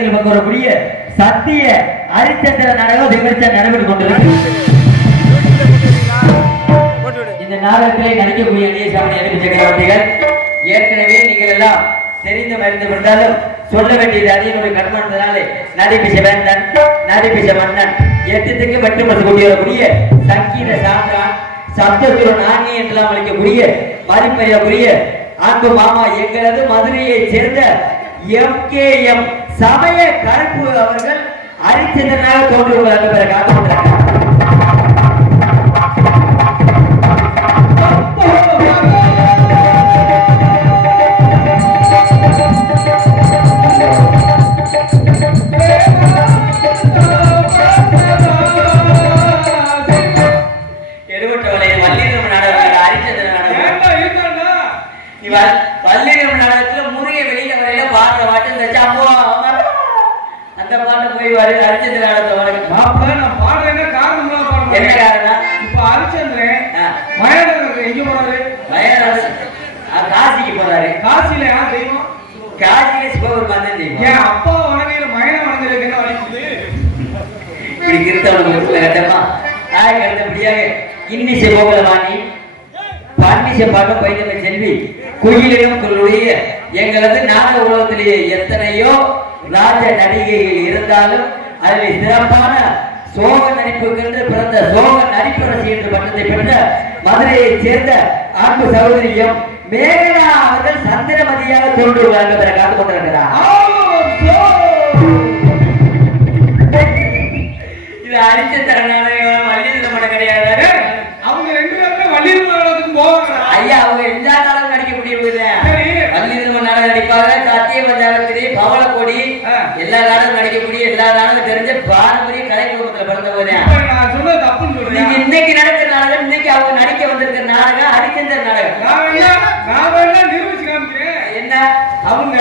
நமக்கு ஒரு வரக்கூடிய சத்திய ஹரிச்சந்திர நாடகம் விமர்சன நடைபெற்று கொண்டிருக்கிறது இந்த நாடகத்திலே நடிக்கக்கூடிய நேசாமி அனுப்பி சக்கரவர்த்திகள் ஏற்கனவே நீங்கள் எல்லாம் தெரிந்து மறைந்து விட்டாலும் சொல்ல வேண்டியது அதையினுடைய கடமைன்றதாலே நடிப்பிச்ச வேந்தன் நடிப்பிச்ச மன்னன் எத்தத்துக்கு மட்டுமது கொண்டு சங்கீத சாத்தான் சப்தத்துவ நாணி என்றெல்லாம் அளிக்கக்கூடிய மதிப்பெயக்கூடிய அன்பு மாமா எங்களது மதுரையைச் சேர்ந்த எம் கே எம் சமய கருப்பு அவர்கள் ஹரிச்சந்திரனாக தோன்றுவதாக பிறகு காக்கப்பட்டிருக்கிறார் குரலுடைய எங்களது நாடக உலகத்திலேயே எத்தனையோ ராஜ நடிகைகள் இருந்தாலும் அதில் சிறப்பான சோக நடிப்புக்கென்று பிறந்த சோக நடிப்பரசி என்ற பட்டத்தை பெற்ற மதுரையைச் சேர்ந்த அன்பு சகோதரியும் மேகனா அவர்கள் சந்திரமதியாக தோன்றுவார்கள் என்ற காத்து கொண்டிருக்கிறார். இது அரிச்சந்திர இன்னைக்கு நடக்கிற நாடகம் இன்னைக்கு அவங்க நடிக்க வந்திருக்கிற நாடகம் ஹரிச்சந்திர நாடகம். என்ன அவங்க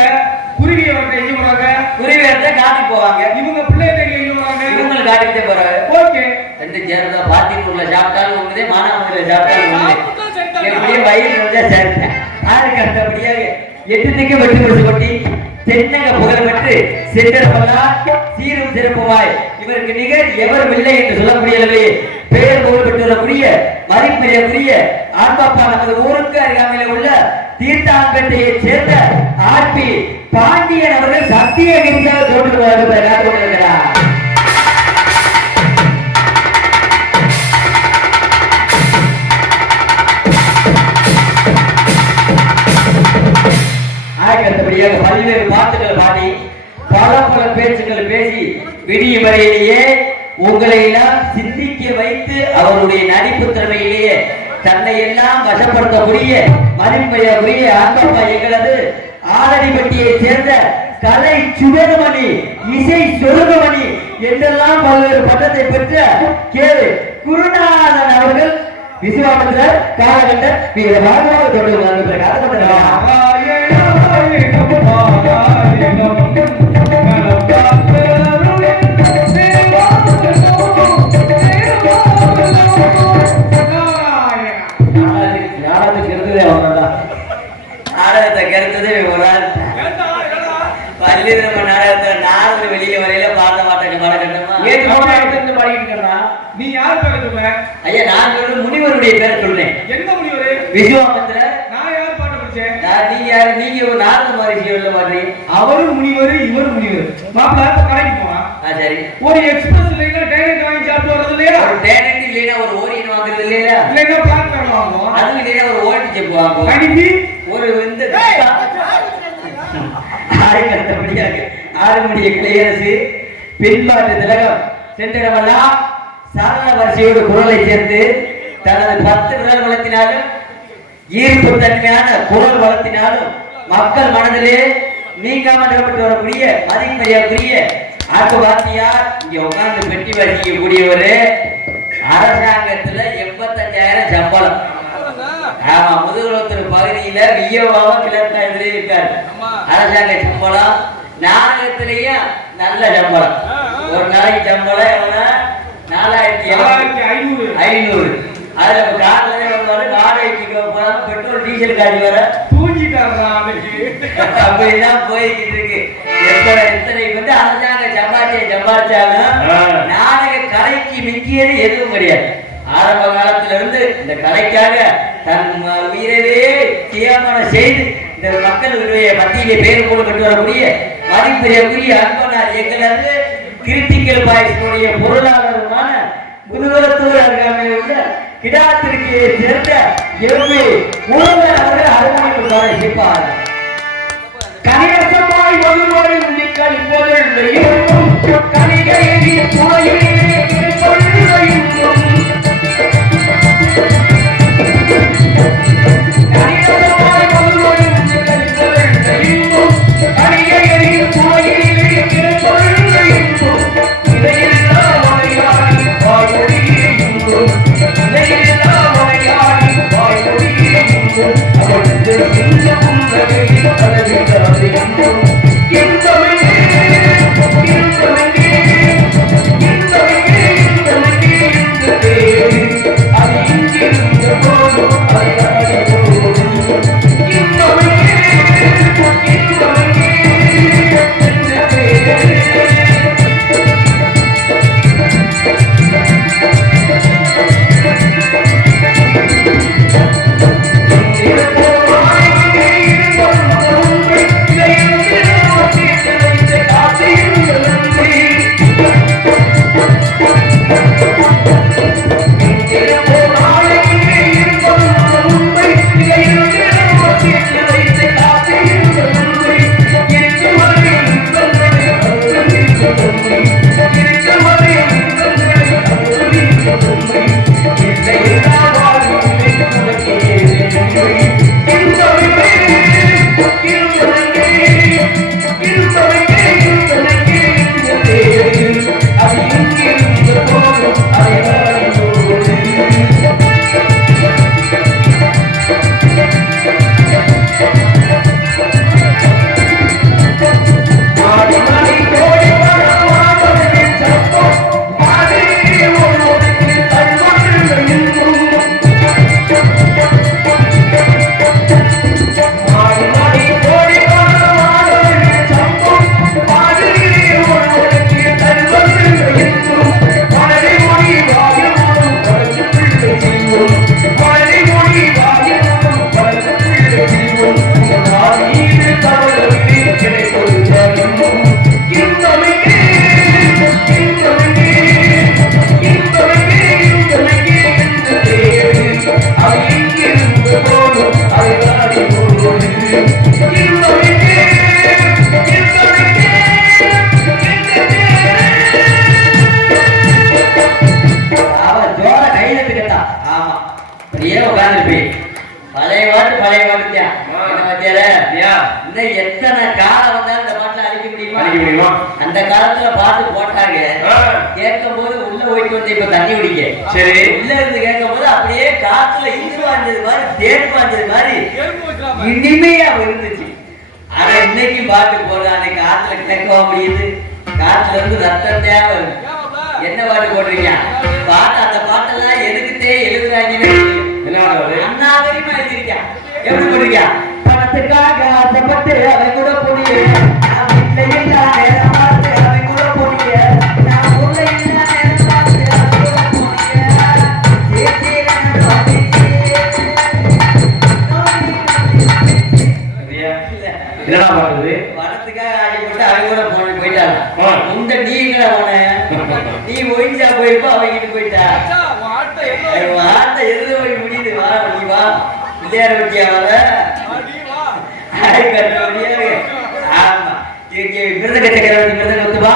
குருவியை எங்க போறாங்க? குருவியத்தை காட்டி போவாங்க இவங்க பிள்ளைய தேடி எங்க போறாங்க? இவங்களை காட்டிக்கிட்டே போறாங்க ஓகே. ரெண்டு சேர்ந்தா பாத்திமூர்ல சாப்பிட்டாலும் உங்களுதே மானாமதுரையில சாப்பிட்டாலும். எப்படியே வயிறு நிறைஞ்சா சேர்த்தேன் ஆளுக்கு அடுத்தபடியாக எட்டுத்துக்கு வெற்றி முடிச்சு கொட்டி தென்னக புகழ் பெற்று சென்றவர்களா சீரும் சிறப்புமாய் இவருக்கு நிகர் எவரும் இல்லை என்று சொல்லக்கூடிய அளவிலே பெயர் புகழ் பெற்றுள்ளக்கூடிய மதிப்பெரியக்குரிய ஆண்பாப்பா நமது ஊருக்கு அருகாமையில் உள்ள தீர்த்தாம்பேட்டையைச் சேர்ந்த ஆர்பி பாண்டியன் அவர்கள் சத்திய கிரிந்தாக தோன்றுவார்கள் காத்துக் கொண்டிருக்கிறார் பல்வேறு பாட்டுகள் பாடி பல பல பேச்சுக்கள் பேசி விடியும் வரையிலேயே உங்களை எல்லாம் சிந்திக்க வைத்து அவருடைய நடிப்பு திறமையிலேயே தன்னை எல்லாம் வசப்படுத்தக்கூடிய மதிப்பையக்கூடிய அங்கப்பா எங்களது ஆலடிப்பட்டியை சேர்ந்த கலை சுடர்மணி இசை சொருகமணி என்றெல்லாம் பல்வேறு பட்டத்தை பெற்ற கேளு குருநாதன் அவர்கள் விசுவாமத்தில் காலகட்ட மிக பாகமாக தொடர்பு காலகட்டர் முடிவரு விசுவாமத்திர நான் யார் பாட்ட படிச்சேன்? நீங்க யாரு? நீங்க நாரத மாதிரி சொல்ல மாட்டீங்க அவரும் முனிவர் இவர் முனிவர். மாப்பிள்ள இப்ப கடைக்கு போவான் ஆ சரி. ஒரு எக்ஸ்பிரஸ் இல்லைன்னா டைரக்ட் வாங்கி சாப்பிட்டு வர்றது இல்லையா? ஒரு டேலண்ட் இல்லைன்னா ஒரு ஓரியன் வாங்குறது இல்லையா? இல்லைன்னா வாங்குவோம். அது இல்லைன்னா ஒரு ஓல்ட் செப் வாங்குவோம். அனுப்பி ஒரு இந்த ஆயிரத்தபடியாக ஆறுமணிய கிளையரசு. பின்பாட்டு திலகம். சென்றிடமெல்லாம் சரள வரிசையோடு குரலை சேர்த்து தனது பத்து விரல் வளர்த்தினாலும் ஈர்ப்பு தன்மையான குரல் வளர்த்தினாலும் மக்கள் மனதிலே நீங்காமல் இடம்பெற்று வரக்கூடிய மதிப்பையக்குரிய ஆக்கு வாத்தியார் இங்க உட்கார்ந்து பெட்டி வசிக்கக்கூடியவர் அரசாங்கத்துல எண்பத்தஞ்சாயிரம் சம்பளம். ஆமா முதுகுளத்தூர் பகுதியில வியோவாவ கிளர்க்கா இதுல இருக்காரு. அரசாங்க சம்பளம் நாடகத்திலேயும் நல்ல சம்பளம். ஒரு நாளைக்கு சம்பளம் எவ்வளவு? நாலாயிரத்தி ஐநூறு. ஐநூறு. அதுல தூங்கி தூக்கிட்டாரா அன்னைக்கு. அப்படிதான் போய்கிட்டு இருக்கு. எத்தனை எத்தனை வந்து அரசாங்க சம்பாத்திய சம்பாதிச்சாலும் ஆ. நாடக கலைக்கு மிக்கியது எதுவும் கிடையாது. ஆரம்ப காலத்துல இருந்து இந்த கலைக்காக தன் உயிரவே தியாகனம் செய்து இந்த மக்களுடைய மத்தியிலே பேர் கூட பெற்று வரக்கூடிய மதிப்பிற்குரிய அன்பனார் எங்களது கிரிட்டிக்கல் பாய்ஸினுடைய பொருளாளருமான முதுகுலத்தூர் அருகாமையில் உள்ள சேர்ந்த எம்பி முருகன் அவர்கள் அரவணைப்பு சிப்பார் கணிதமாய் வலுவாய் உள்ளிக்கல் பொருளையும் கணிகையை துணையிலே ஆமா. அப்படியே உட்கார்ந்துருப்பேன் பழைய பாட்டு பழைய பாட்டு தான் என்ன பாத்தியால? இன்னும் எத்தனை காலம் வந்தாலும் இந்த பாட்டுல அழிக்க முடியுமா? அழிக்க முடியுமா? அந்த காலத்துல பாட்டு போட்டாங்க. கேட்கும் போது உள்ள போயிட்டு வந்து இப்ப தண்ணி குடிக்க. சரி. உள்ள இருந்து கேட்கும் போது அப்படியே காத்துல வாஞ்சது மாதிரி தேன் வாஞ்சது மாதிரி இனிமையா இருந்துச்சு ஆனா இன்னைக்கு பாட்டு போடுற. அன்னைக்கு காத்துல கேட்கவா முடியுது. காத்துல இருந்து ரத்தம் தேவை. என்ன பாட்டு போடுறீங்க பாட்டு அந்த பாட்டெல்லாம் எதுக்குத்தே எழுதுறாங்கன்னு? அண்ணாவரியமா எழுதிருக்கேன் எப்படி போடுறீங்க பணத்துக்காக ஆசைப்பட்டு அவன் கூட போடிய? என்னடா பாக்குது பணத்துக்காக ஆசைப்பட்டு அவன் கூட போன போயிட்டான் ஆ. இந்த நீங்கள போன? நீ ஒயிஞ்சா போயிருப்ப அவங்கிட்டு போயிட்டா. வார்த்தை எதுல போய் முடியுது. வா நீ வா. பிள்ளையார வச்சியா ஆமா. மிருதக சக்கரவர்த்தி மிருதக ஒத்துவா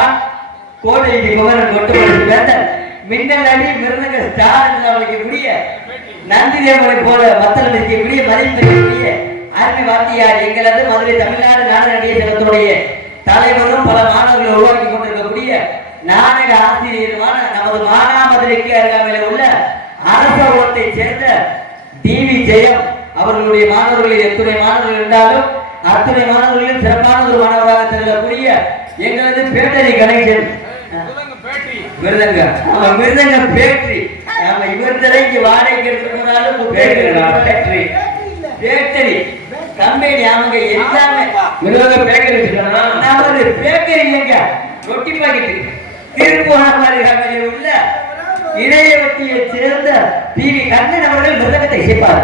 கோட்டைக்கு குமரன் கொட்டு பேச மின்னல் அடி மிருதக ஸ்டார் அவளுக்கு முடிய நந்தினி அவளை போல மத்தல் முடிய மதிப்பிற்குரிய அருமை வாத்தியார் எங்களது மதுரை தமிழ்நாடு நாடக நடிகர் சங்கத்தினுடைய தலைவரும் பல மாணவர்களை உருவாக்கி கொண்டிருக்கக்கூடிய நாடக ஆசிரியருமான நமது மானாமதுரைக்கு அருகாமையில் உள்ள அரசவத்தை சேர்ந்த டிவி ஜெயம் அவர்களுடைய மாணவர்களில் எத்துணை மாணவர்கள் இருந்தாலும் அத்துணை மாணவர்களில் சிறப்பான ஒரு மாணவராக திகழக்கூடிய எங்களது பேட்டரி கனெக்ஷன் மிருதங்க ஆமா மிருதங்க பேட்டரி. ஆமா இவர்தரை இங்க வாடகைக்கு எடுத்துக்கொண்டாலும் பேட்டரி பேட்டரி. கம்பெனி அவங்க எல்லாமே. மிருதங்க பேட்டரி பேக்கரி பேட்டரி இல்லைங்க ரொட்டி பாக்கெட் திருப்பூர் மாதிரி உள்ள இணையவத்தியை சேர்ந்த பி வி கண்ணன் அவர்கள் மிருதகத்தை இசைப்பார்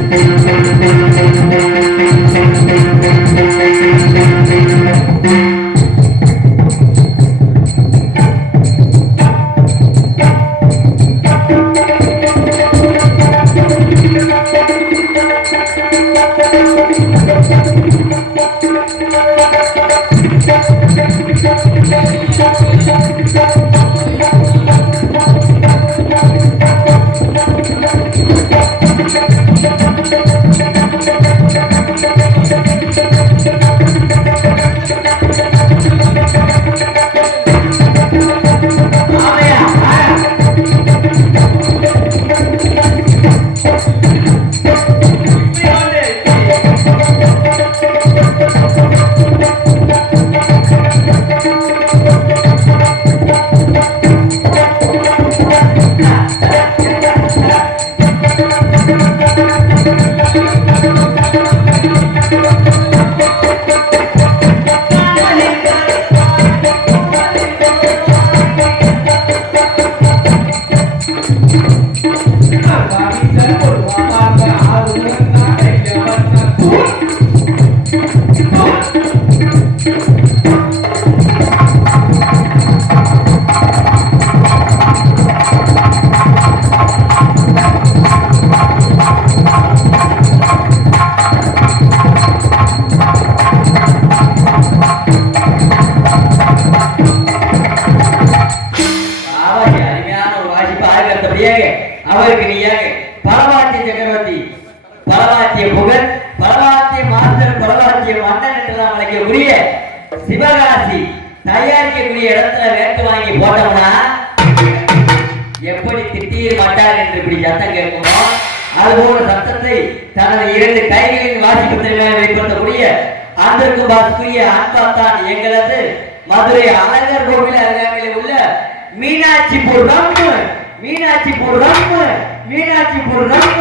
மீனாட்சிபுரம் மீனாட்சிபுரம்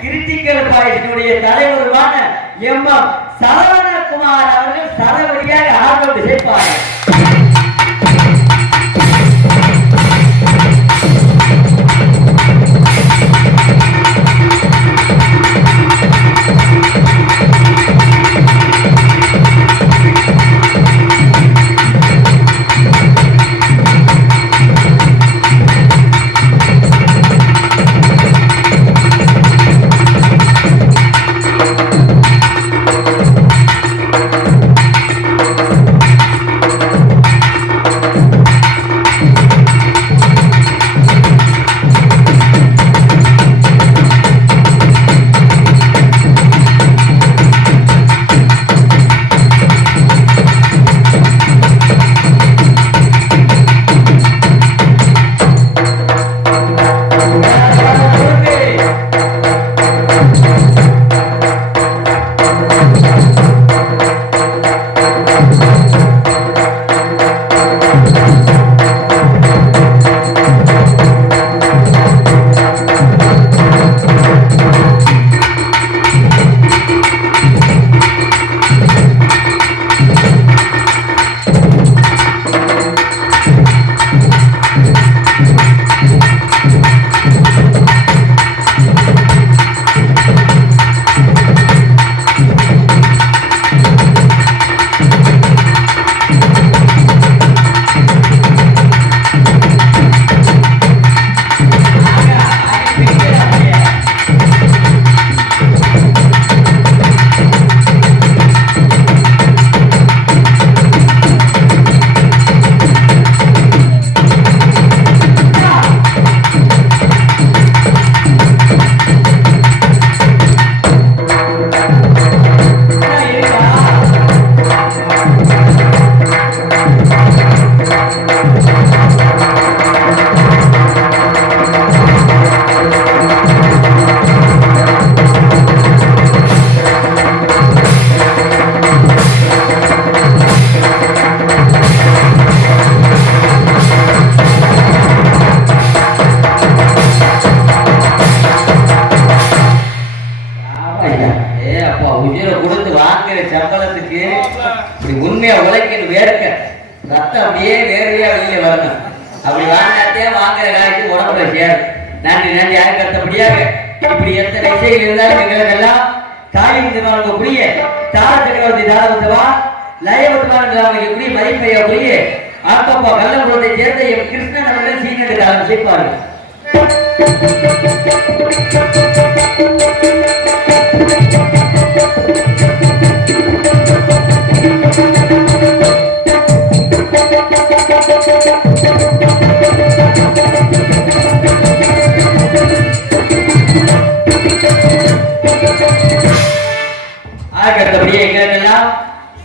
திருச்சிக்கல் பாயசனுடைய தலைவருமான எம் எம் சரவணகுமார் அவர்கள் சரவரியாக ஆர்வம் சேர்ப்பார்கள்.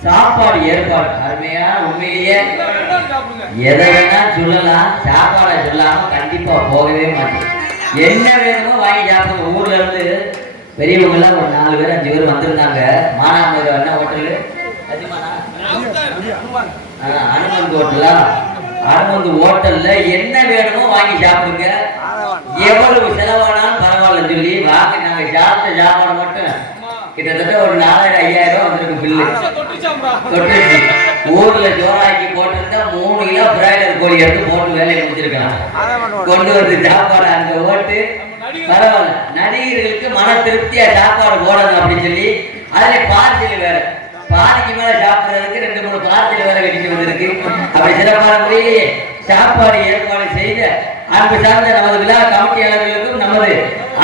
சாப்பாடு ஏற்பாடு. அருமையான உண்மையிலேயே. எதை வேணா சொல்லலாம் சாப்பாடை சொல்லாம கண்டிப்பா போகவே மாட்டேன். என்ன வேணுமோ வாங்கி சாப்பிடுங்க. ஊர்ல இருந்து பெரியவங்க எல்லாம் ஒரு நாலு பேர் அஞ்சு பேர் வந்திருந்தாங்க. மானாமதுரை என்ன ஹோட்டலு? அனுமந்த் ஹோட்டலா? அனுமந்த் ஹோட்டல்ல என்ன வேணுமோ வாங்கி சாப்பிடுங்க. எவ்வளவு செலவானாலும் பரவாயில்லன்னு சொல்லி வாங்க நாங்க சாப்பிட்ட சாப்பாடு மட்டும் கிட்டத்தட்ட ஒரு நாலாயிரம் ஐயாயிரம் ரூபாய் வந்திருக்கு பில்லு தொட்டுச்சு. ஊர்ல ஜோராக்கி போட்டிருந்தா மூணு கிலோ பிராய்லர் கோழி எடுத்து போட்டு வேலையை முடிச்சிருக்கான் கொண்டு வந்து சாப்பாடு அங்க ஓட்டு. பரவாயில்ல. நடிகர்களுக்கு மன திருப்தியா சாப்பாடு போடணும் அப்படின்னு சொல்லி அதுல பார்சல் வேற. பாதிக்கு மேல சாப்பிடுறதுக்கு ரெண்டு மூணு பார்சல் வேற வெடிச்சு வந்திருக்கு. அப்படி சிறப்பான முறையிலேயே சாப்பாடு ஏற்பாடு செய்த அன்பு சார்ந்த நமது விழா கமிட்டியாளர்களுக்கும் நமது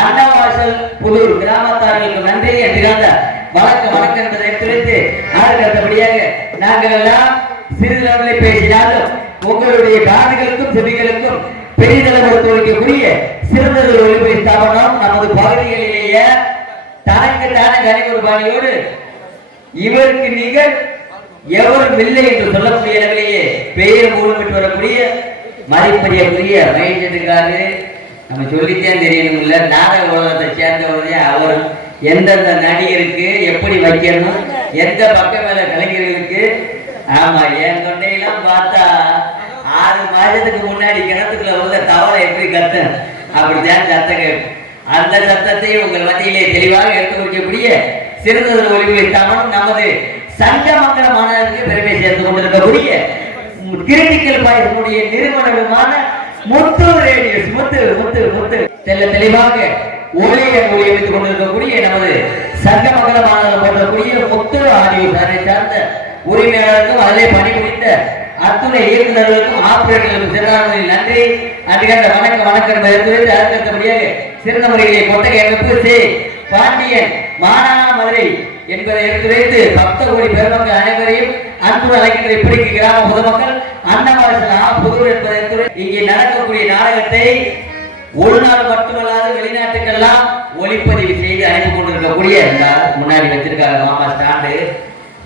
அண்ணாவாசல் புதூர் கிராமத்தார்களுக்கும் நன்றி என்றிருந்த வணக்கம் வணக்கம் என்பதை எடுத்துரைத்து அடுத்தபடியாக நாங்கள் எல்லாம் சிறிதளவிலே பேசினாலும் உங்களுடைய காதுகளுக்கும் செவிகளுக்கும் பெரிதளவு தோழிக்கக்கூடிய சிறந்ததொரு ஒளிபரி ஸ்தாபனம் நமது பகுதிகளிலேயே தனக்கு தான கனிமொரு பாணியோடு இவருக்கு நிகர் எவரும் இல்லை என்று சொல்லக்கூடிய அளவிலேயே பெயர் மூலமிட்டு வரக்கூடிய மதிப்படியக்கூடிய மைண்டெடுக்காரு நம்ம சொல்லித்தான் தெரியணும் இல்லை நாடக உலகத்தை சேர்ந்தவரே அவர் எந்தெந்த நடிகருக்கு எப்படி வைக்கணும் எந்த பக்கம் மேல கலைஞர்களுக்கு? ஆமா என் தொண்டையெல்லாம் பார்த்தா ஆறு மாதத்துக்கு முன்னாடி கிணத்துக்குள்ள உள்ள தவளை எப்படி கத்தும்? அப்படித்தான் சத்தம் கேட்கும். அந்த சத்தத்தை உங்கள் மத்தியிலே தெளிவாக எடுத்து வைக்கக்கூடிய சிறந்ததொரு ஒளிவுகளை தமிழும் நமது சங்கமங்கல மாணவருக்கு பெருமை சேர்ந்து கொண்டிருக்கக்கூடிய கிரிட்டிக்கல் பாய்ஸுடைய நிறுவனமான முத்து ரேடியோஸ் முத்து முத்து முத்து. தெல்ல தெளிவாக ஒளியை ஒளியமைத்துக் கொண்டிருக்கக்கூடிய நமது சங்கமங்கல மாணவர் போன்றக்கூடிய முத்து ஆடியோ சாரை சார்ந்த உரிமையாளருக்கும் அதிலே பணிபுரிந்த அத்துணை இயக்குநர்களுக்கும் ஆசிரியர்களுக்கும் சிறந்த நன்றி. அதுக்கந்த வணக்கம் வணக்கம். என்பதை எடுத்து வைத்து அதற்கடுத்தபடியாக சிறந்த முறையிலே கொட்டகை அமைப்பு பாண்டியன் மானாமதுரை என்பதை எடுத்து வைத்து பக்த கோடி பெருமக்கள் அனைவரையும் அன்பு அழைக்கின்ற இப்படிக்கு கிராம பொதுமக்கள் அன்னவாசலா புதூர் என்பதை இங்கே நடக்கக்கூடிய நாடகத்தை உள்நாடு மட்டுமல்லாது வெளிநாட்டுக்கெல்லாம் ஒளிப்பதிவு செய்து அனுப்பி கொண்டிருக்கக்கூடிய முன்னாடி வச்சிருக்காங்க மாமா ஸ்டாண்டு.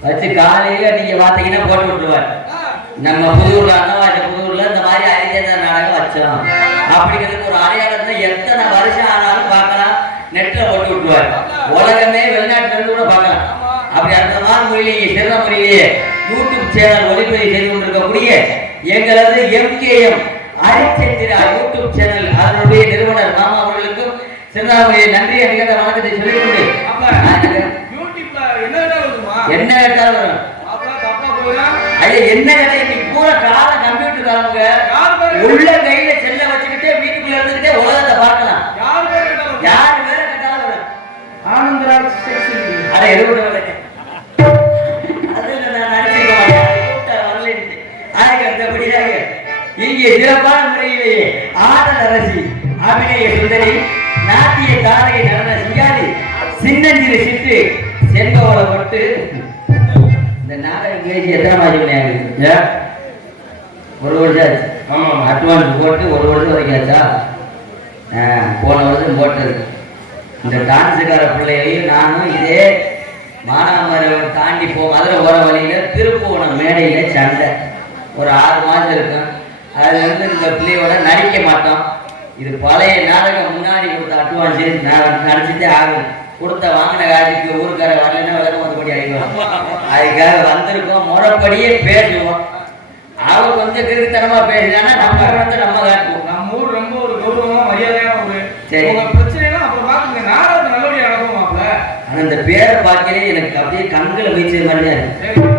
வச்சு காலையில நீங்க பாத்தீங்கன்னா போட்டு விட்டுருவார். நம்ம புதூர்ல அன்னவாச புதூர்ல இந்த மாதிரி அறிஞர் நாடகம் வச்சோம் அப்படிங்கிறதுக்கு ஒரு அடையாளத்தை எத்தனை வருஷம் ஆனாலும் பார்க்கலாம். நெட்ல போட்டு விட்டுருவார் உலகமே வெளிநாட்டுல இருந்து கூட பார்க்கலாம். அப்படி அந்த மாதிரி மொழியிலேயே சிறந்த முறையிலேயே யூடியூப் சேனல் ஒளிப்பதிவு செய்து கொண்டிருக்கக்கூடிய எங்களது எம்கேஎம் ஹரிச்சந்திரா யூடியூப் சேனல் அதனுடைய நிறுவனர் மாமா அவர்களுக்கும் சிறந்த நன்றி அதிகார வணக்கத்தை சொல்லிக்கொண்டு என்ன கேட்டாலும் வரும்? ஐயா என்ன கடை இன்னைக்கு பூரா கால கம்ப்யூட்டர் காலங்க உள்ள கையில ஆகுது ஒரு வருஷம் ஆச்சு. ஆமாம் அட்வான்ஸ் போட்டு ஒரு வருஷம் வரைக்கும் ஆச்சா ஆ, போன வருஷம் போட்டது இந்த டான்ஸுக்கார பிள்ளைகளையும் நானும் இதே மானாமரம் தாண்டி போ மதுரை போகிற வழியில திருப்புவனம் மேடையில் சண்டை. ஒரு ஆறு மாதம் இருக்கும். அதில் இருந்து இந்த பிள்ளையோட நடிக்க மாட்டோம். இது பழைய நாடகம் முன்னாடி கொடுத்த அட்வான்ஸ் நான் நடிச்சுட்டே ஆகணும். கொடுத்த வாங்கின காரியத்துக்கு ஊருக்கார வரலன்னா விளக்கம் வந்தபடி அடிக்கலாம் அதுக்காக வந்திருக்கோம். முறைப்படியே பேசுவோம். அவ கொஞ்சம் கிறுக்குத்தனமா பேசினான்னா நம்ம இடத்த நம்ம காட்டுவோம். நம்ம ஊர் ரொம்ப ஒரு கௌரவமா மரியாதையான ஊரு சரி. உங்க பிரச்சனைலாம் அப்புறம் பாத்துங்க நாடகத்தை நல்லபடியா நடக்கும் மாப்ள ஆனா இந்த பேரை பார்க்கலே எனக்கு அப்படியே கண்களை வீச்சது மாதிரி தான் இருக்கு.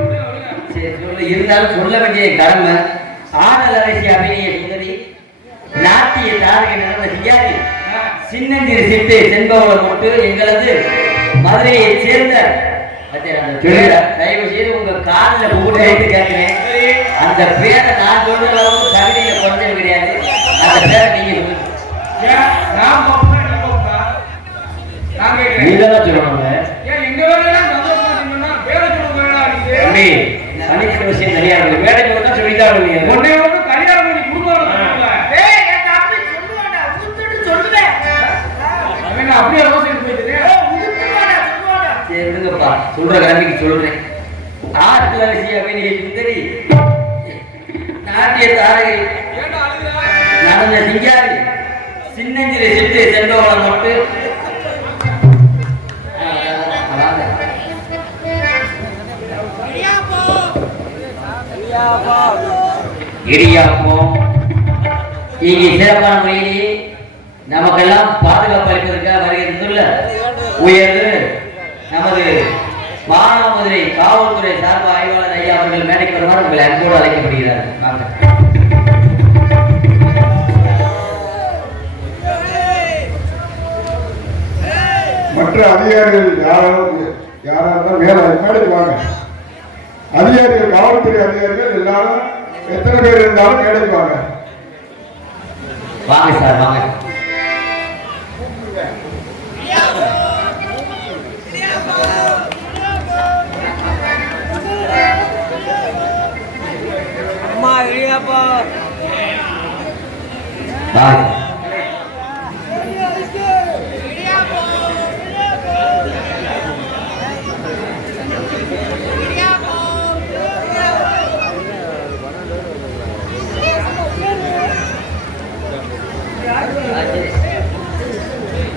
சரி சொல்லி. இருந்தாலும் சொல்ல வேண்டிய கடமை ஆடல் அரசி அபிநய சுந்தரி நாட்டிய தாரகை நடந்த சிங்காரி சின்னஞ்சிறு சிட்டு செண்பவளை கொண்டு எங்களது மதுரையைச் சேர்ந்த தயவு செய்து உங்க காலில் புகுட்டு வைத்து கேட்கிறேன். அந்த பேரை நான் சொல்ற அளவுக்கு கவிதையில குறைஞ்சது கிடையாது. அந்த பேரை நீங்க நீதான் சொல்லணுங்க. தனித்த விஷயம் நிறையா இருக்கு வேலைக்கு வந்தா சொல்லிதான் சொல்றேன். ஆத்துல அரசி அபிநய சுந்தரி நாட்டிய தாரகை. நடந்த சிங்காரி. சின்னஞ்சிறு சிட்டு சென்றவளை மட்டு. இங்கே சிறப்பான நமக்கெல்லாம் பாதுகாப்பு அளிப்பதற்காக வருகின்றுள்ள உயர்ந்து நமது மானாமதுரை காவல்துறை சார்பு ஆய்வாளர் ஐயா அவர்கள் மேடைக்கு வருமாறு உங்களை அன்போடு அழைக்கப்படுகிறார். மற்ற அதிகாரிகள் யாராலும் யாராலும் மேல மேடைக்கு வாங்க. அதிகாரிகள் காவல்துறை அதிகாரிகள் எல்லாரும் எத்தனை பேர் இருந்தாலும் மேடைக்கு வாங்க. வாங்க சார் வாங்க.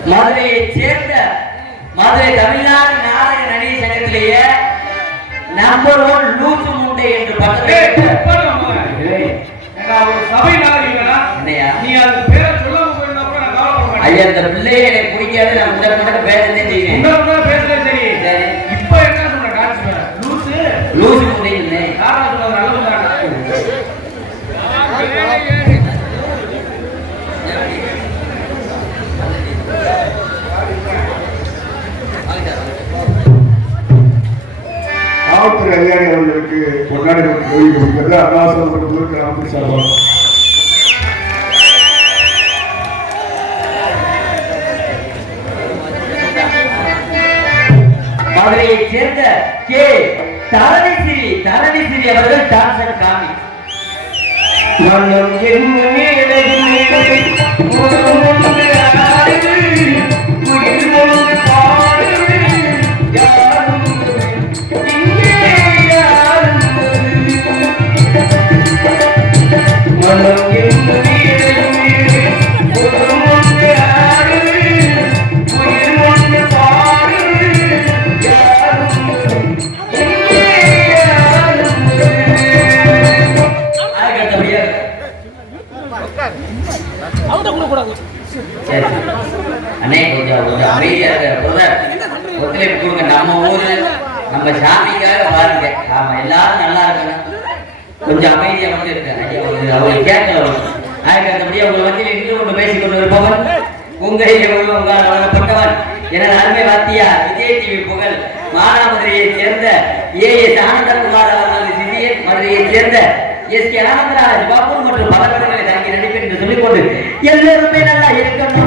மதுரையை சேர்ந்த மதுரை தமிழ்நாடு நாடக நடிகை சங்கத்திலேயே நம்பர் ஒன் லூசு முண்டை என்று ஏய், ஏண்டா, ஒரு சபை நாகரிகனா? என்னையா? நீ அது பேரை சொல்லாம போயிருந்தா கூட நான் கவலைப்பட மாட்டேன். ஐயா இந்த பிள்ளையை எனக்கு பிடிக்காது நான் முன்ன முன்ன பேசதே செய்வேன் உங்களை தான் பேசுறது சரி. சரி. இப்ப என்ன சொன்ன டான்ஸ் பேர? லூசு? லூசு முண்டை இல்லை யாரா சொன்னது? நல்லவன் காவல்துறை அதிகாரி அவர்களுக்கு பொன்னாடி தெரிவிக்கப்படுகிறது அருணாசலம் மற்றும் முழுக்க ராமதி சார்பாக. மதுரையைச் சேர்ந்த கே. தரணிசிறி தரணிசிறி அவர்கள் டான்சர் காமி. மனம் என்னும் சரி. அண்ணே கொஞ்சம் கொஞ்சம் ஒத்துழைப்பு கொடுங்க. நம்ம நம்ம சாமிக்காக பாருங்க ஆமா எல்லாரும் நல்லா இருக்கணும். கொஞ்சம் வந்து அவங்க கேட்கல உங்களை கொண்டு கொண்டு உங்களில் உங்களால் வழங்கப்பட்டவன் எனது அருமை வாத்தியா விஜய் டிவி புகழ் மானாமதுரையைச் சேர்ந்த ஏ எஸ் ஆனந்தகுமார் அவர்களது சிறியன் மதுரையைச் சேர்ந்த எஸ் கே ஆனந்தராஜ் பாபு மற்றும் பல படங்களை தங்கி நடிப்பேன் ತಿಳಿದುಕೊಳ್ಳಿ ಎಲ್ಲರೂ ಬೇರಲ್ಲ ಎಕ್ಕಮ್ಮ